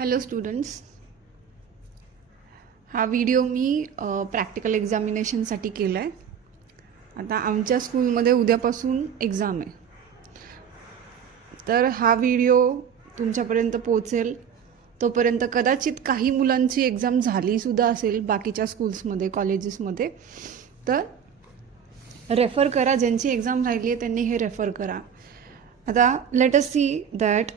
Hello students, हा video मी practical एक्झामिनेशनसाठी केला आहे. आता आमच्या स्कूलमध्ये उद्यापासून एक्झाम आहे, तर हा व्हिडिओ तुमच्यापर्यंत पोहोचेल. तोपर्यंत कदाचित काही मुलांची एक्झाम झालीसुद्धा असेल बाकीच्या स्कूल्समध्ये, कॉलेजेसमध्ये. तर रेफर करा, ज्यांची एक्झाम राहिली आहे त्यांनी हे रेफर करा. आता let us see that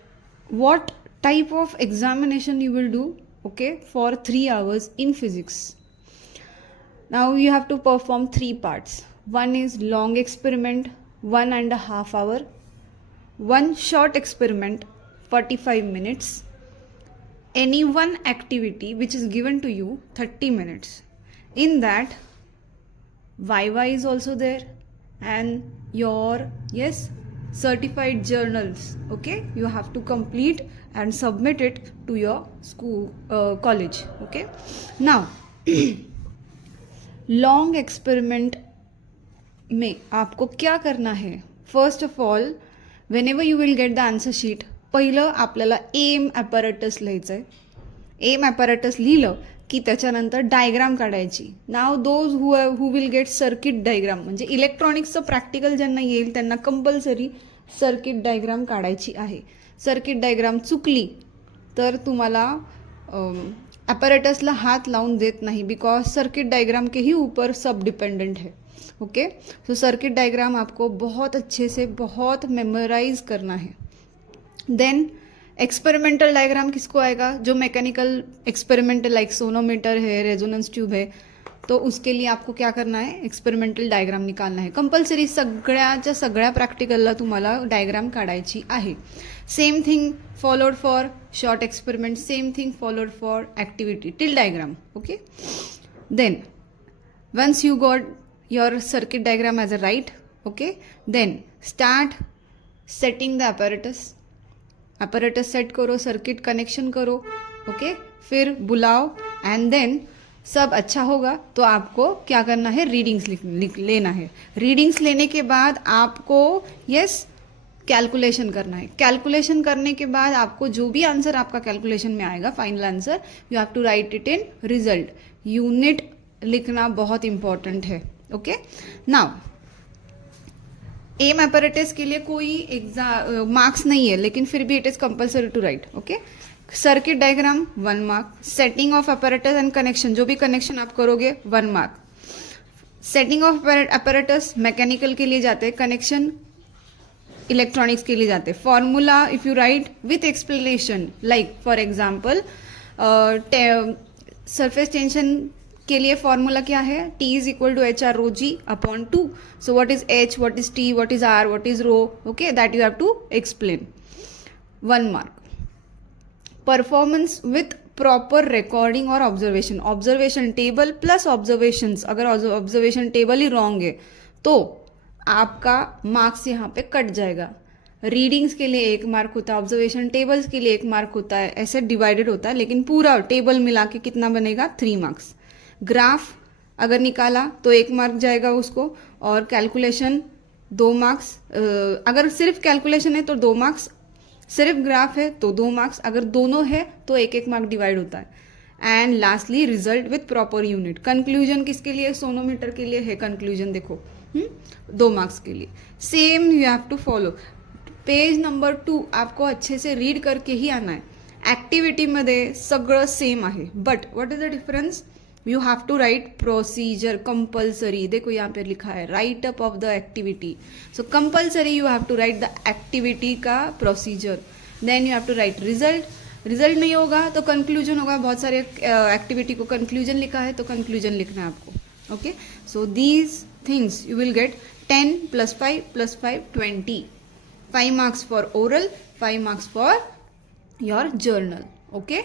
what type of examination you will do, okay, for 3 hours in physics. Now you have to perform 3 parts. One is long experiment, 1.5 hour. One short experiment, 45 minutes. Any one activity which is given to you, 30 minutes. In that, Viva is also there and your certified journals, okay, you have to complete and submit it to your school, college, okay. Now long experiment में आपको क्या करना है? First of all, whenever you will get the answer sheet, पहिलं आपल्याला M apparatus लिहायचं आहे. M apparatus लिहिलं की त्याच्यानंतर डायग्राम काढायची. Now those who will get circuit diagram, म्हणजे इलेक्ट्रॉनिक्सचं प्रॅक्टिकल ज्यांना येईल त्यांना कंपल्सरी सर्किट डायग्राम काढायची आहे. सर्किट डायग्राम चुकली तर तुम्हाला ॲपॅरेटसला हात लावून देत नाही, बिकॉज सर्किट डायग्राम के ही ऊपर सब डिपेंडेंट है. ओके, सो सर्किट डायग्राम आपको बहुत अच्छे से बहुत मेमोराइज करना है. देन एक्सपेरिमेंटल डायग्राम किसको आएगा? जो मैकेनिकल एक्सपेरिमेंटल लाइक सोनोमीटर है, रेजोनेंस ट्यूब है, तो उसके लिए आपको क्या करना है? एक्सपेरिमेंटल डायग्राम निकालना है. कंपल्सरी सगळ्याच्या सगळ्या प्रॅक्टिकलला तुम्हाला डायग्राम काढायची आहे. Same thing followed for short experiment, same thing followed for activity till diagram. Okay, then once you got your circuit diagram as a right, okay, then start setting the apparatus set करो, circuit connection करो, okay, फिर बुलाओ and then सब अच्छा होगा तो आपको क्या करना है? रीडिंग्स लेना है. रीडिंग्स लेने के बाद आपको कैलकुलेशन करना है. कैलकुलेशन करने के बाद आपको जो भी आंसर आपका कैलकुलेशन में आएगा, final answer, you have to write it in result. Unit लिखना बहुत इंपॉर्टेंट है. ओके, नाउ एम एपैरेटस के लिए कोई एग्जाम मार्क्स नहीं है, लेकिन फिर भी it is compulsory to write. Okay, circuit diagram 1 mark, setting of apparatus and connection, जो भी कनेक्शन आप करोगे 1 mark. Setting of apparatus mechanical के लिए जाते हैं, कनेक्शन इलेक्ट्रॉनिक्स के लिए जाते हैं. Formula if you write with explanation, like for example surface tension के लिए फॉर्मूला क्या है? T is equal to HR rho G upon 2. So what is H, what is T, what is R, what is rho, okay, that you have to explain. 1 mark. Performance with proper recording और observation, observation table plus observations. अगर observation table ही wrong है तो आपका marks यहाँ पे cut जाएगा. Readings के लिए 1 मार्क होता है, ऑब्जर्वेशन टेबल्स के लिए 1 मार्क होता है, ऐसे डिवाइडेड होता है, लेकिन पूरा टेबल मिला के कितना बनेगा? 3 मार्क्स. ग्राफ अगर निकाला तो 1 मार्क जाएगा उसको, और कैलकुलेशन 2 मार्क्स. अगर सिर्फ कैलकुलेशन है तो 2 मार्क्स, सिर्फ ग्राफ है तो 2 मार्क्स, अगर दोनों है तो 1-1 मार्क डिवाइड होता है. And lastly result with proper unit. Conclusion किसके लिए? सोनोमीटर के लिए है कंक्लूजन, देखो 2 मार्क्स के लिए. Same you have to follow. Page number 2 आपको अच्छे से रीड करके ही आना है. ॲक्टिव्हिटीमध्ये सगळं सेम आहे, but what is the difference? You have to write procedure compulsory. देखो यहाँ पे लिखा है write up of the activity. So compulsory you have to write the activity का procedure. Then you have to write result. Result नहीं होगा तो conclusion होगा. बहुत सारे एक्टिविटी को कंक्लूजन लिखा है तो कंक्लूजन लिखना है आपको. Okay, so these things you will get 10 + 5 + 5 20. 5 marks for oral, 5 marks for your journal. Okay.